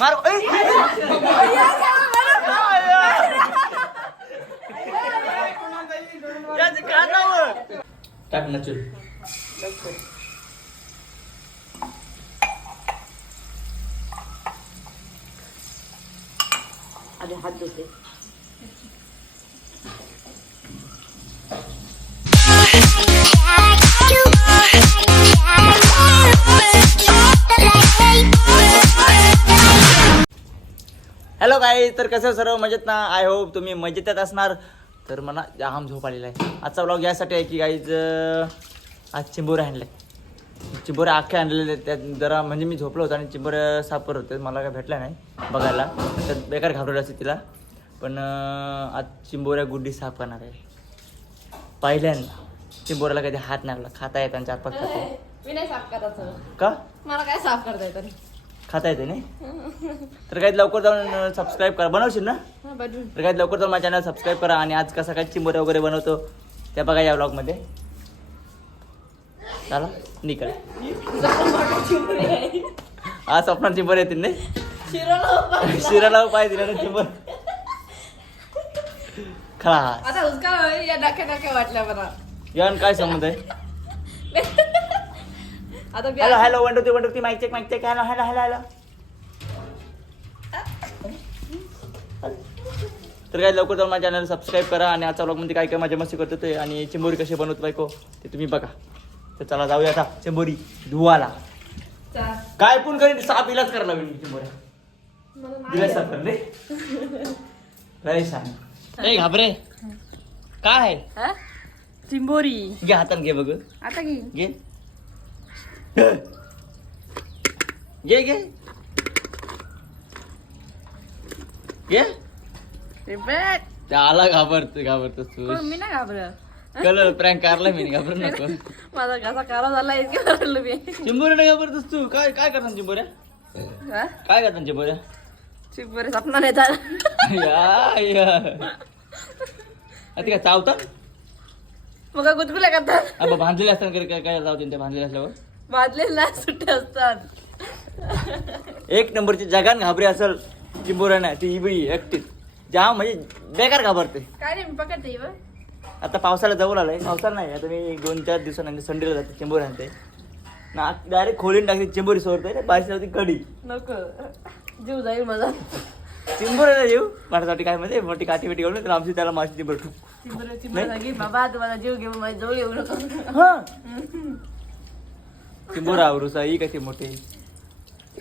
मार. टाक ना चूल. आधी हात धुते. काय तर कसं सर्व मजेत ना? आय होप तुम्ही मजेतच असणार. तर मला जाम झोप आलेला आहे. आजचा ब्लॉग यासाठी आहे की गाईज आज चिंबोरे आणले चिंबोरे अख्खे आणलेले आहेत. त्यात जरा म्हणजे मी झोपलो होतो आणि चिंबोरे सापर होते. मला काय भेटला नाही बघायला. त्यात बेकार घाबरलं असते तिला. पण आज चिंबोऱ्या गुड्डी साफ करणार आहे. पहिल्यांदा चिंबोऱ्याला कधी हात नाही लागला खाता येतात चार पाच खाते. मी नाही साफ करायचं का? मला काय साफ करता येतं खाता येते नाही? तर काही लवकर जाऊन सबस्क्राईब करा. बनवशील ना? हा, तर काय लवकर जाऊन माझ्या चॅनल सबस्क्राईब करा आणि आज कसा काय चिंबोऱ्या वगैरे बनवतो त्या बघा या ब्लॉगमध्ये चला निकल आज स्वप्नात चिंबर येतील नाही? शिरोला शिराला पाय दिला ना चिंबर. खास. आता उसका या डक्या डक्या वाटल्या मला. यान काय संबंध आहे? आता मी hello hello one two three one two three mic check mic check hello hello hello hello तर काय लवकर जाऊन माझ्या चॅनल सबस्क्राईब करा आणि आजच्या ब्लॉगमध्ये काय काय माझ्या मस्ती करतो ते आणि चिंबोरी कशी बनवतो बायको ते तुम्ही बघा. तर चला जाऊया आता चिंबोरी धुवाला चा- काय पण करीन साप इलाज चिंबोऱ्या. मला नाही दिला साप करले लय. छान ए घाबरे. काय हा? चिंबोरी. घे हातात घे बघ. आता की घे. घे घे. घे. ते बघ. त्याला घाबरत घाबरतो तू. कोण मी नाही घाबरत? कलर प्रँक कारला मी घाबर नको. माझा घसा कारा झाला इतकं घाबरलो मी. चिंबोऱ्या नाही घाबरतोस तू. काय काय करतात चिंबोऱ्या? हा? काय करतात चिंबोऱ्या? चिंबोरी सपना नाही झाला या या. आता काय चावतात? मग काय गुदगुल्या करतात? अब भांजलेले असतात काय काय काय चावतील त्या भांजलेले असल्यावर? बादलेले नाही सुट्टे असतात. एक नंबरची जगान घाबरी असेल चिंबोऱ्या नाही ती इबी एकटीच. जाम म्हणजे बेकार घाबरते. काय मी पकडते. आता पावसाला जवळ आलाय. पावसाला नाही आता मी दोन चार दिवसानंतर संडेला जाते चिंबोरी आणते. ना डायरेक्ट खोलीन टाकते चिंबोरी सोडते बाहेर होती कडी. नको. जीव जाईल माझा. चिंबोरीला येऊ माझ्यासाठी काय म्हणजे मोठी काठी बिटी घेऊन तर आमची त्याला माझी चिंबोरी ठुक. चिंबोरी चिंबोरी बाबा तुम्हाला जीव घेऊन माझ्या जवळ येऊ नको. हा चिंबोरा आवरूसा ही कशी मोठी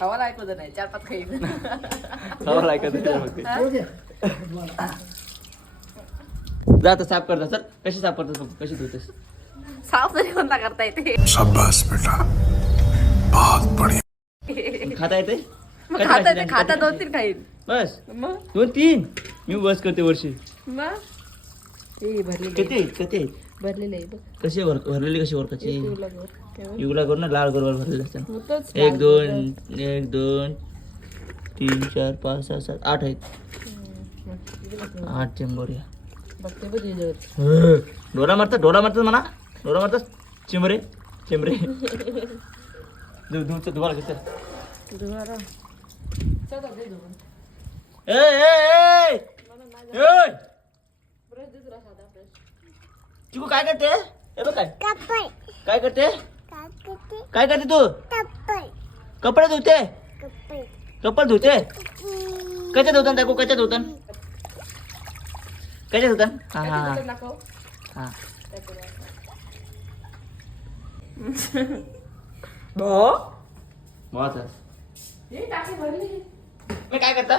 खावाला ऐकू दे नाही चार पाच खाईल सवाल ऐकत होते जात साफ करता सर कशी साफ करतात बघ, कशी धुतेस? साफ तरी कोणता करता येते. शाबाश बेटा. बहुत बढ़िया. खाता येते? मग कधी खाता खायची येते जास्त खाता? दोन तीन खाईल बस. मग? दोन तीन मी बस करते वर्षी मग? किती? आहेत? किती? आहेत? भरलेले आहे बघ. कशी वर भरलेली कशी तुला बघ. केवढं? युगला करून ना लाल गोरवर भरलेले असतात मग तोच एक लाल दोन एक दोन तीन चार पाच सहा सात आठ आहेत हम्म. आठ बघते बघ तुझ्यावर. हं. डोला मारतात डोला मारतात म्हणा डोला मारतात चिंबरे चिंबरे दूध दूधचं तुम्हाला कसं तुम्हाला चल आता दे दोन. ए ए ए ए ब्रश दे तुला. चिकू काय करते? हे बघ काय. काय करते? काय करते? तू? कपडे. धुते? कपडे. धुते? कशा धुतान दाखव कशा धुतान? कशा धुतान? हा हा हा. दाखव. हा बहुत है. टाकी भरली. मी काय करता?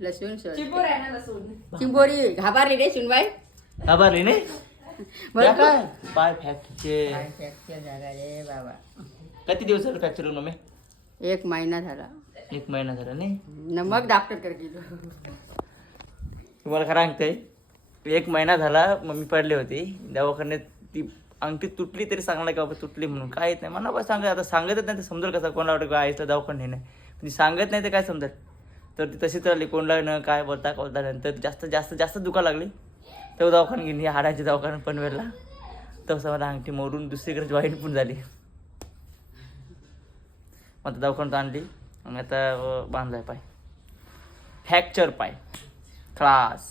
लसूण चिंबोरी आहे ना लसूण. चिंबोरी घाबारली रे सुनबाई खबर नाही? त्या काय? पाय फ्रॅक्चर झाला रे बाबा. किती दिवस झाले फ्रॅक्चर होऊन मी एक महिना झाला. एक महिना झाला नाही? न मग डॉक्टर गेलो. तुम्हाला खरं सांगते एक महिना झाला मम्मी पडली होती. दवाखान्यात ती अंगठी तुटली तरी सांगणार का बाबा? तुटली म्हणून. काय येत नाही. मला बस सांगत आता सांगतच नाही तर समजेल कसं कोणाला वाटतं काय आईचं दवाखाने नाही पण ती सांगत नाही तर काय समजेल? तर ती तशीच राहिली कोणाला न काय बोलता बोलता नंतर जास्त जास्त जास्त दुखा लागली. तेव्हा दवाखाना ही हाडाची दवाखाना पनवेलला. तसं मला अंगठी मोडून दुसरीकडे जॉईंट पण झाली. मग आता दवाखान्यात आणली आणि आता बांधलाय पाय. फ्रॅक्चर पाय. क्लास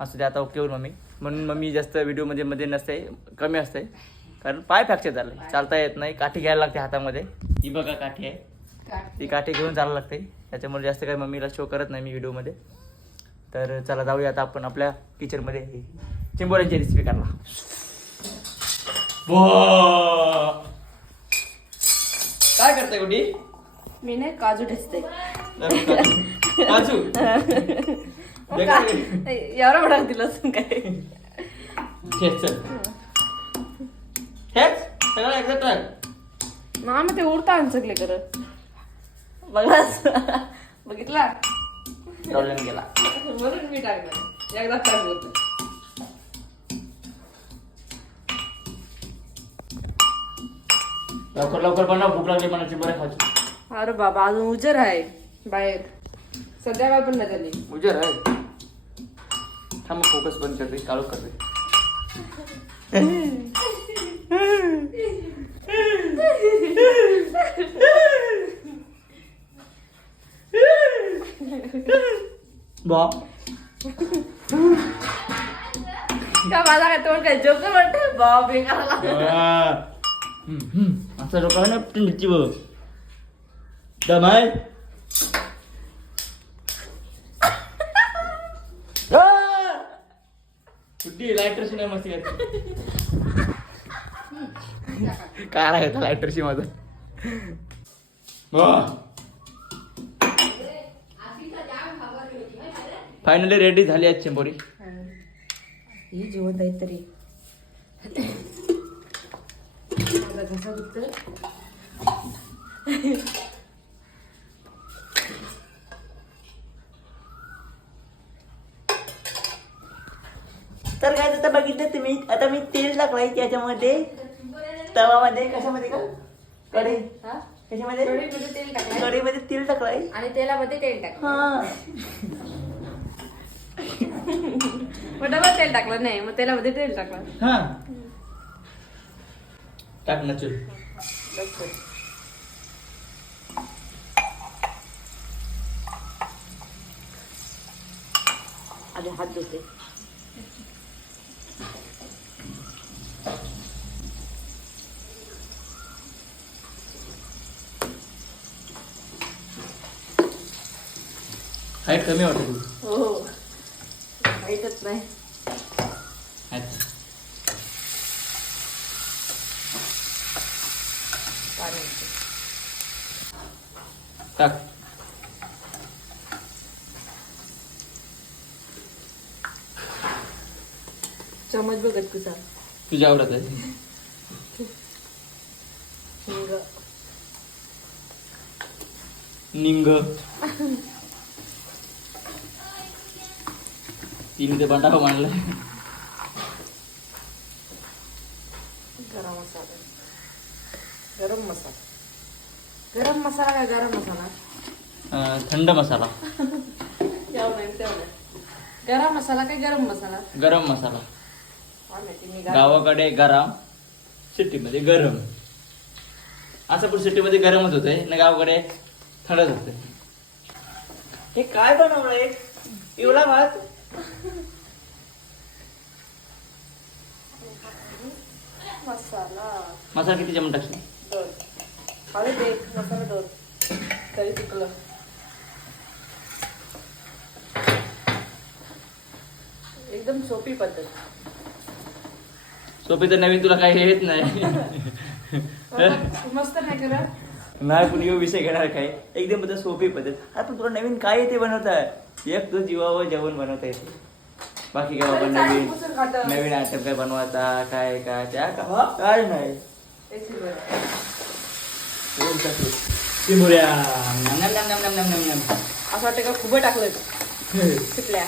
असू दे आता ओके होईल मम्मी. म्हणून मम्मी जास्त व्हिडिओमध्ये मध्ये नसते कमी असते. कारण पाय फ्रॅक्चर झालं. चालता येत नाही काठी घ्यायला लागते हातामध्ये. ही बघा काठी आहे. ती काठी घेऊन चालायला लागते. त्याच्यामुळे जास्त काही मम्मीला शो करत नाही मी व्हिडिओमध्ये तर चला जाऊया आता आपण आपल्या किचनमध्ये चिंबोऱ्यांची रेसिपी करायला. काय करताय कुठे मी नाही काजू ठेचते काजू? एवढा मोठा दिलास काय? हेच सगळं एकदा टाक ना मग ते उडता आणि सगळे करत बघलास? बघितला? प्रॉब्लेम गेला. म्हणून मी टाकलं एकदा लवकर लवकर बनव भूक लागली मनाची बरं खायची अरे बाबा अजून उजर आहे बाहेर. संध्याकाळ पण नाही. झाली उजर आहे. थांब फोकस बंद करते काळू करते बाप का माझा काय तोंड काय जोक वाटत बाप हे करायला असं लोकांना टिंडची बघ दमाय सुट्टी लायटरशी नाही मस्ती करते काय राहायचं लायटरशी माझं फायनली रेडी झाली आज चिंबोरी. ही जिवंत आहे तरी. घसा. तर काय आता बघितलं तुम्ही आता मी तेल टाकलाय त्याच्यामध्ये. तवामध्ये कशामध्ये का? कढई. हा? कशामध्ये कढईमध्ये तेल टाकलंय. कढईमध्ये तेल टाकलाय. आणि तेलामध्ये तेल टाकलं हा. मग डबल तेल टाकलं? नाही मग तेलामध्ये तेल टाकलं. हा. टाक ना चल. आधी हात धुते. हाईट कमी वाटत हो. माहीतच नाही. टाक. चमच बघत तुझा. तुझ्या आवडत आहे. निंग. तिने ते बंडाव मांडलं गरम मसाला. गरम मसाला. गरम मसाला काय गरम मसाला? थंड मसाला. गरम मसाला काय गरम मसाला? गरम मसाला. गावाकडे गरम सिटीमध्ये गरम. असं पण सिटीमध्ये गरमच होतंय ना गावाकडे थंडच होते हे काय बनवलंय? एवढा भात? मसाला. मसाला किती चमच टाकशील? दोन. हळद एक मसाला दोन. तरी चुकलं एकदम सोपी पद्धत. सोपी तर नवीन तुला काही येत नाही. मस्त नाही करत? नाही पण यो विषय घेणार काय? एकदम बद्दल सोपी पद्धत. आपण तुला नवीन काय येते बनवता एक तो जीवावर जेवण बनवता येते बाकी काय चालेल, नवीन. नवीन आयटम काय बनवायचा काय काय त्या का काय नाही. चिमुऱ्या. नम नम नम नम नम नम. नम असं वाटतं का खूप टाकलं शिकल्या.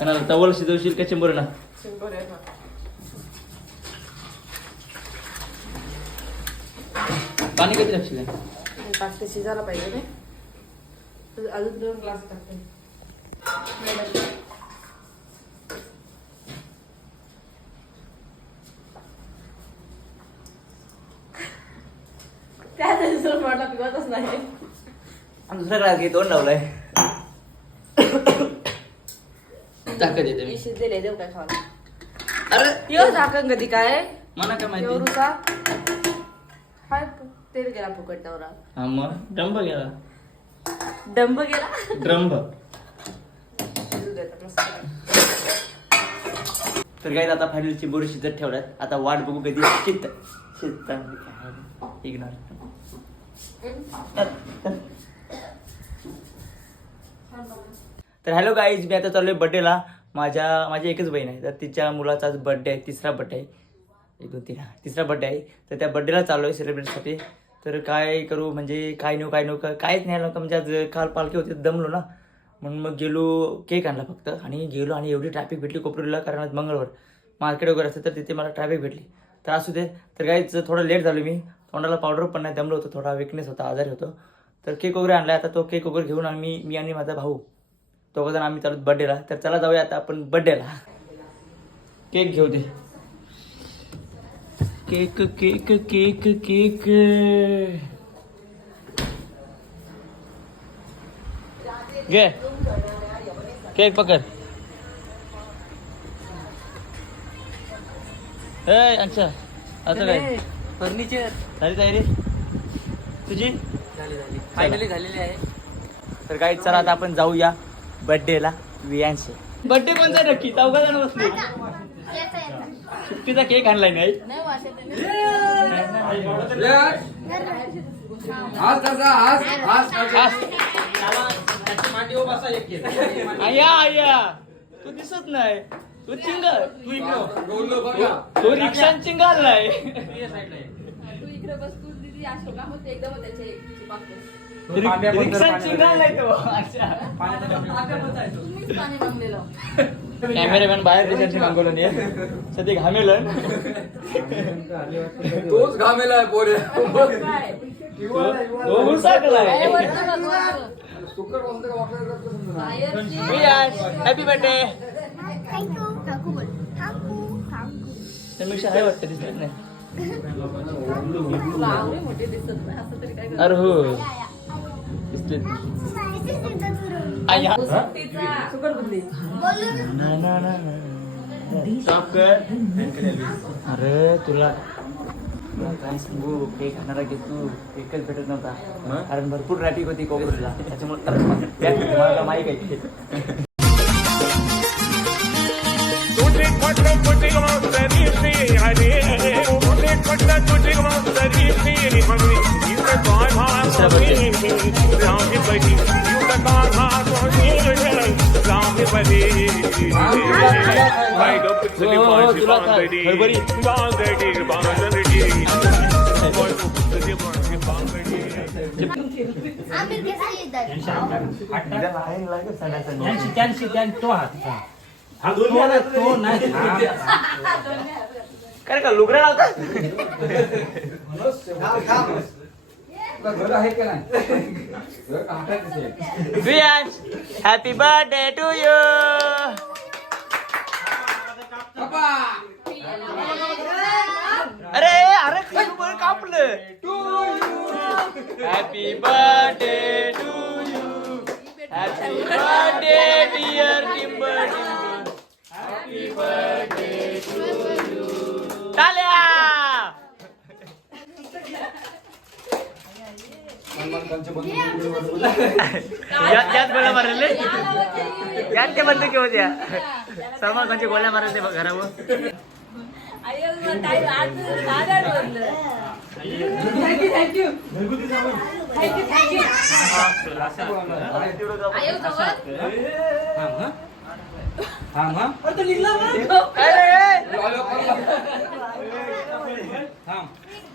आपण तवल शिजवशील का चिंबोर ना आहे ना पाणी किती टाकशील टाकते शिजायला पाहिजे ना अजून दोन ग्लास टाकते. त्या दिवसाला म्हटलं पिवतच नाही. दुसऱ्या क्लास घे तोंड लावलंय. ताकद येते मी मी. शिजलेले देऊ काय खावा अरे यो झाकण कधी काय? मला काय माहिती? एवढूचा हाय तेल गेला फुकट नवरा. हा मग? डंब गेला. डंब गेला? ड्रंब. तर काय आता फायनल चिंबोरी शिजत ठेवल्यात. आता वाट बघू कधी शिजत. शिजत इग्नोर तर हॅलो गाईज मी आता चाललोय बड्डेला माझ्या माझी एकच बहीण आहे. तर तिच्या मुलाचा आज बड्डे आहे तिसरा बड्डे आहे. एक दोन तीन तिसरा बड्डे आहे. तर त्या बड्डेला चाललो आहे सेलिब्रेटसाठी तर काय करू म्हणजे काय नेऊ काय नेऊ का काहीच नाही नव्हतं म्हणजे आज काल पालखी होती दमलो ना. म्हणून मग गेलो केक आणला फक्त. आणि गेलो आणि एवढी ट्रॅफिक भेटली कोपरीला कारण आज मंगळवार. मार्केट वगैरे असतं तर तिथे मला ट्रॅफिक भेटली. तर असू दे. तर काहीच थोडं लेट झालो मी. तोंडाला पावडर पण नाही दमलो होतो. थोडा विकनेस होता आजारी होतो. तर केक वगैरे आणला आता तो केक वगैरे घेऊन आम्ही मी आणि माझा भाऊ दोघं जण आम्ही चालू बड्डेला तर चला जाऊया आता आपण बड्डेला केक घेऊ दे. Cake cake cake cake. घे. केक पकड. अच्छा आता काय? फर्निचर. झाली तयारी? तुझी? फायनली झालेली आहे. तर काही चला आता आपण जाऊया. बर्थडेला वियांशी बर्थडे कोणता नक्की चौघा जण बसले. सुट्टीचा केक आणलाय नाही नाही वाटत आया आया. तू दिसत नाही. तू चिंग तू इकडं. तो रिक्षान तू इकडे बस. तू दिदी अशोका मग ते एकदम त्याचे चिपाकतो रिक्षान चिंगालाय तो. अच्छा. तुम्हीच पाणी मागलेलं. कॅमेरामॅन बाहेर देशांची मागवलं नाही सध्या घामेलं तोच घामेला आहे पोरे. काय. बाहेरची- हॅपी बर्थडे थँक्यू काकू बोल. समीक्षा आहे वाटतं दिसत नाही. बावरे मोठे दिसत नाही असं तरी काय अरे हो अरे तुला. तुला काय सांगू केक खाणारा की तू एकच भेटत नव्हता कारण भरपूर ट्रॅफिक होती कोकणला त्याच्यामुळे माहिती आहे बड़ी वाइड अप तुझे हो, हो, बांधी तुला काय? का लुगडा लावता? हॅपी बर्थडे टू यू अरे अरे कापलं टू कापलं. Happy birthday to you happy birthday dear timber happy birthday यात यात गोळ्या मारले? यात ते बंद केव्हा द्या. सलमान खानचे गोळ्या मारले बघ घरावर. आई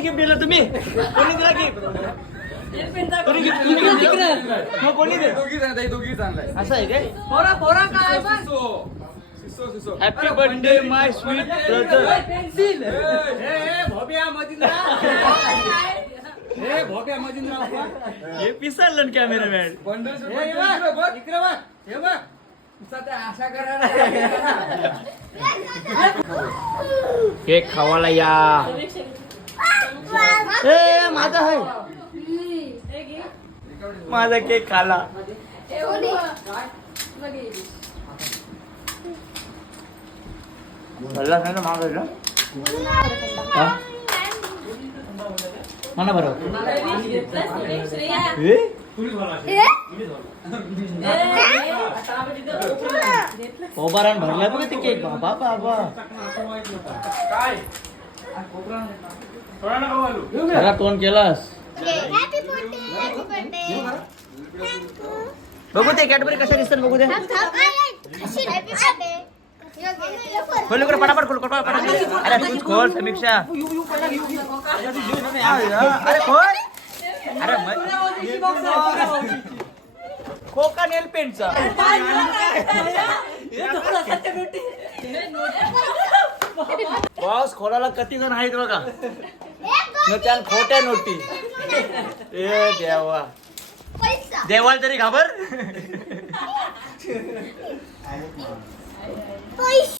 गिफ्ट दिलं तुम्ही? कोणी दिला गिफ्ट कोणी गिफ्ट तुम्ही gift दिलं? मग कोणी दिलं दोघीच आणलाय दोघीच आणलाय. असं आहे काय? पोरा पोरा काय सिसो सिसो सिसो. Happy birthday my sweet brother हे पिसाल कॅमेरामॅन बंडल इकडे बघ. हे बघ. केक खावाला या. ए माझा आहे माझा केक खाला. भरला नाही ना मागायला म्हणा बरोबर ओबारान भरला बघ ते केक. बाबा बाबा. जरा तोंड केलास. हॅपी बर्थडे हॅपी बर्थडे बघू ते कॅडबरी कशा दिसतात बघू दे. हॅपी बर्थडे खोल लवकर पटापट खोल खोल पटापट अरे तूच खोल समीक्षा. अरे खोल. अरे मग- खोका नेल पेंटचा बॉस खोलाला किती जण आहेत बघा. न त्या खोट्या नोटी. ए देवा. पैसा. देवाल तरी घाबर. पैसा.